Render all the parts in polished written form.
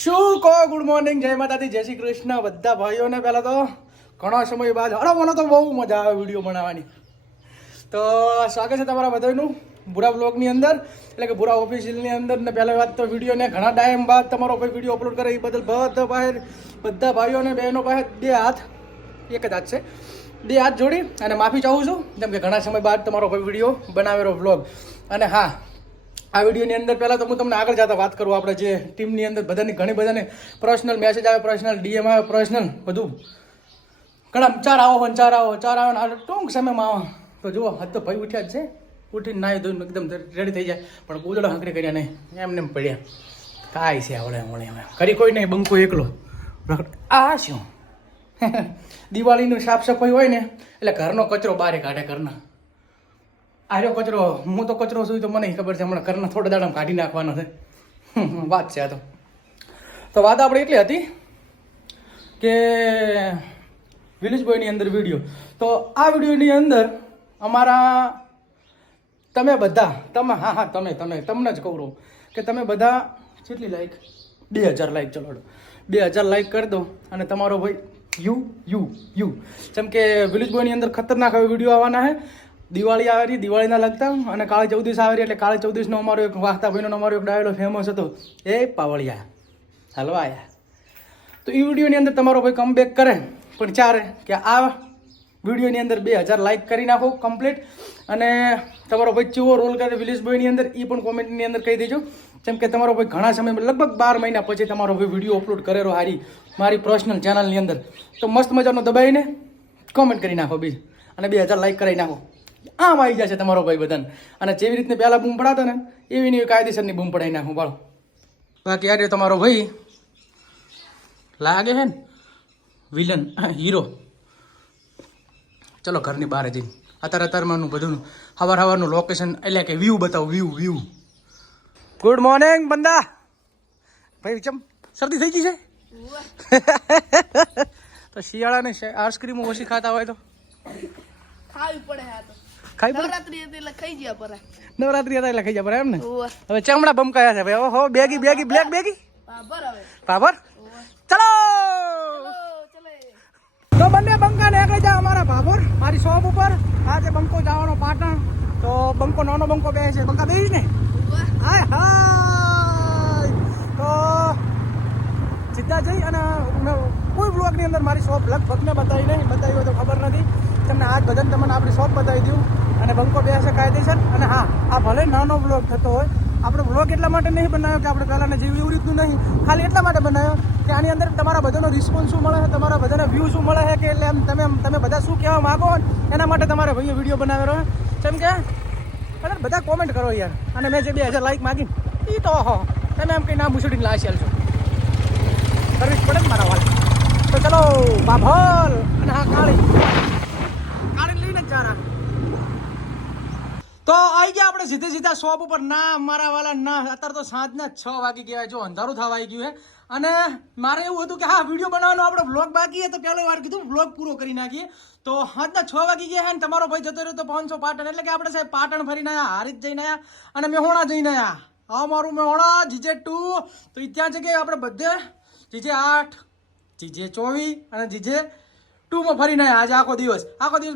શું કહો? Good morning, જય માતાજી, જય શ્રી કૃષ્ણ બધા ભાઈઓને. પહેલાં તો ઘણા સમય બાદ મને તો બહુ મજા આવે વિડીયો બનાવવાની. તો સ્વાગત છે તમારા બધાનું ભૂરા બ્લોગની અંદર, એટલે કે ભૂરા ઓફિશિયલની અંદર. ને પહેલા વાત તો વિડીયોને ઘણા ટાઈમ બાદ તમારો ભાઈ વિડીયો અપલોડ કરે એ બદલ બધા ભાઈઓ અને બહેનો પાસે એક જ હાથ છે, બે હાથ જોડી અને માફી ચાહું છું, જેમ કે ઘણા સમય બાદ તમારો ભાઈ વિડીયો બનાવેલો બ્લોગ. અને હા, આ વિડીયોની અંદર પહેલાં તો હું તમને આગળ જતા વાત કરું. આપણે જે ટીમની અંદર ઘણી બધાને પર્સનલ મેસેજ આવે, પર્સનલ ડીએમ આવે, પર્સનલ બધું ઘણા ચાર આવો ને ટૂંક સમયમાં આવો. તો જુઓ, હદ તો ભાઈ ઉઠ્યા જ છે, ઉઠીને નાહી ધોઈને એકદમ રેડી થઈ જાય, પણ ગોદડો હાંકરી કર્યા નહીં, એમને પડ્યા. કાંઈ છે આવડે કરી કોઈ નહીં, બંકો એકલો. આ શું દિવાળીનું સાફ સફાઈ હોય ને એટલે ઘરનો કચરો બહાર કાઢે. ઘરના આર્યો કચરો, હું તો કચરો છું તો મને ખબર છે, હમણાં ઘરના થોડા દાડામાં કાઢી નાખવાનો છે. વાત છે આ તો વાત આપણે એટલી હતી કે વિલેજ બોયની અંદર વિડીયો. તો આ વિડીયોની અંદર અમારા તમે તમને જ કહું રહું કે તમે બધા કેટલી લાઈક 2000 લાઈક, ચલો 2000 લાઈક કરી દો. અને તમારો ભાઈ યુ જેમ કે વિલેજ બોયની અંદર ખતરનાક હવે વિડીયો આવવાના છે. દિવાળી આવે રહી, દિવાળીના લગતા, અને કાળી ચૌદશ આવે રહી, એટલે કાળી ચૌદશનો અમારો એક વાહતા ભાઈનો અમારો એક ડાયલોગ ફેમસ હતો, એ પાવળિયા હલવા આયા. તો એ વિડીયોની અંદર તમારો ભાઈ કમબેક કરે, પણ ચારે કે આ વિડીયોની અંદર 2000 લાઈક કરી નાખો કમ્પ્લીટ. અને તમારો ભાઈ ચેવો રોલ કરે વિલેજ બોયની અંદર એ પણ કોમેન્ટની અંદર કહી દેજો. જેમ કે તમારો ભાઈ ઘણા સમય લગભગ 12 મહિના પછી તમારો ભાઈ વિડીયો અપલોડ કરેલો મારી પર્સનલ ચેનલની અંદર. તો મસ્ત મજાનો દબાઈને કોમેન્ટ કરી નાખો બીજ, અને 2000 લાઈક કરાવી નાખો. આમ આવી જશે તમારો ભાઈ બધાને. અને જેવી રીતને પહેલાં બૂમ પડાતા ને એવી નહીં કાયદેસરની બૂમ પડાવી નાખું બાળો. બાકી યાર તમારો ભાઈ લાગે છે ને વિલન, હીરો. ચલો ઘરની બહાર જઈને અત્યારનું બધું સવારનું લોકેશન, એટલે કે વ્યૂ બતાવું. વ્યૂ ગુડ મોર્નિંગ બંદા ભાઈ. ચમ શરદી થઈ ગઈ છે? તો શિયાળાની આઈસ્ક્રીમો ઓછી ખાતા હોય તો ખાવી પડે. નવરાત્રી હતી એટલે ખાઈ ગયા પર. નવરાત્રી હતા એટલે ખાઈ ગયા પર એમ ને. હવે ચમડા બમકાયા છે ભાઈ. ઓહો, બેગી બ્લેક બેગી પાપર. ચલો તો બંને બંકા ને આગળ જા અમારા ભાભોર મારી શોપ ઉપર. આજે બંકો જવાનો પાટણ. તો બંકો નાનો બંકો બે છે, બંકા બેસી ને. હાય તો સીધા જઈ અને કોઈ બ્લોગની અંદર મારી શોપ લગભગ મેં બતાવી નહીં, બતાવી હોય તો ખબર નથી તમને. આજ બધાને તમને આપણી શોપ બતાવી દઉં. અને બંકો બે છે કાયદેસર. અને હા, આ ભલે નાનો બ્લોગ થતો હોય, આપણે બ્લોગ એટલા માટે નહીં બનાવ્યો કે આપણે પહેલાંને જેવું એવું રીતનું નહીં, ખાલી એટલા માટે બનાવ્યો કે આની અંદર તમારા બધાનો રિસ્પોન્સ શું મળે છે, તમારા બધાના વ્યૂ શું મળે છે, કે એટલે એમ તમે બધા શું કહેવા માગો એના માટે તમારે ભાઈએ વિડીયો બનાવેલો. જેમ કે બધા કોમેન્ટ કરો યાર. અને મેં જે 2000 લાઈક માગી એ તો તમે એમ કંઈ નામ ઉછળીને લાશી આલશો, સર્વિસ પડે ને મારા વાળા. તો ચલો બાભોલ. અને હા, કાળી લઈને જ જાના. તો આવી ગયા આપણે સીધા શોપ ઉપર. ના મારા વાલા ના, અત્યારે તો સાંજના 6 વાગી ગયા, જો અંધારું થવા આવી ગયું છે. અને મારે એવું હતું કે હા વિડીયો બનાવવાનો આપણે બ્લોગ બાકી છે, તો પહેલો વાર કીધું બ્લોગ પૂરો કરી નાખીએ. તો સાંજના 6 વાગી ગયા છે ને તમારો ભાઈ જતો રહ્યો તો 500 પાટણ. એટલે કે આપણે સાહેબ પાટણ ફરીને આવ્યા, હારીજ જઈને આવ્યા અને મેહોણા જઈને આવ્યા. હા, મારું મેહોણા જીજે 2. તો ત્યાં જગ્યાએ આપણે બધે જીજે 8, જીજે 24 અને જીજે 2માં ફરીને આવ્યા. આજે આખો દિવસ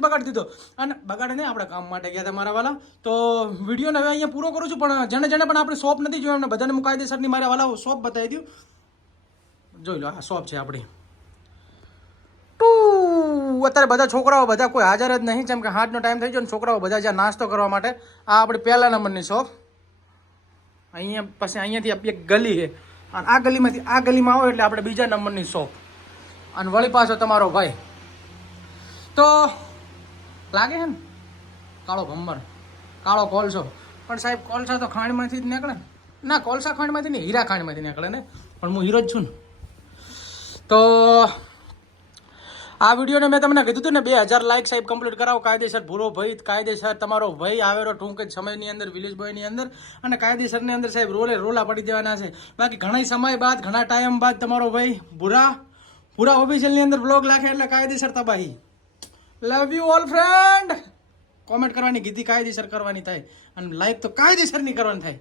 બગાડી દીધો. અને બગાડે નહીં, આપણે કામ માટે ગયા હતા મારા વાલા. તો વિડીયોને હવે અહીંયા પૂરો કરું છું. પણ જેને પણ આપણી શોપ નથી જોઈ, એમને બધાને હું કાયદેસરની મારા વાલા શોપ બતાવી દઉં. જોઈ લો, આ શોપ છે આપણી. અત્યારે બધા છોકરાઓ કોઈ હાજર જ નહીં, જેમ કે હાથનો ટાઈમ થઈ ગયો ને છોકરાઓ બધા જ્યાં નાસ્તો કરવા માટે. આ આપણી પહેલા નંબરની શોપ. અહીંયા પછી અહીંયાથી એક ગલી છે, અને આ ગલીમાંથી આ ગલીમાં આવો એટલે આપણે બીજા નંબરની શોપ. અને વળી પાછો તમારો ભાઈ. તો લાગે છે ને કાળો ભમ્બર, કાળો કોલસો. પણ સાહેબ કોલસા તો ખાંડમાંથી જ નીકળે. ના, કોલસા ખાંડમાંથી નહીં, હીરા ખાંડમાંથી નીકળે ને. પણ હું હીરો જ છું ને. તો આ વિડીયોને મેં તમને કીધું હતું ને 2000 લાઈક સાહેબ કમ્પ્લીટ કરાવો. કાયદેસર ભૂરો ભાઈ, કાયદેસર તમારો ભાઈ આવેલો ટૂંક જ સમયની અંદર વિલેજ બોયની અંદર. અને કાયદેસરની અંદર સાહેબ રોલા પડી દેવાના છે. બાકી ઘણા સમય બાદ, ઘણા ટાઈમ બાદ તમારો ભાઈ ભૂરા ઓફિશિયલની અંદર બ્લોગ લાખે એટલે કાયદેસર તબાહી. Love you all friend. Comment કરવાની કીધી કાયદેસર કરવાની થાય, અને લાઈક તો કાયદેસરની કરવાની થાય.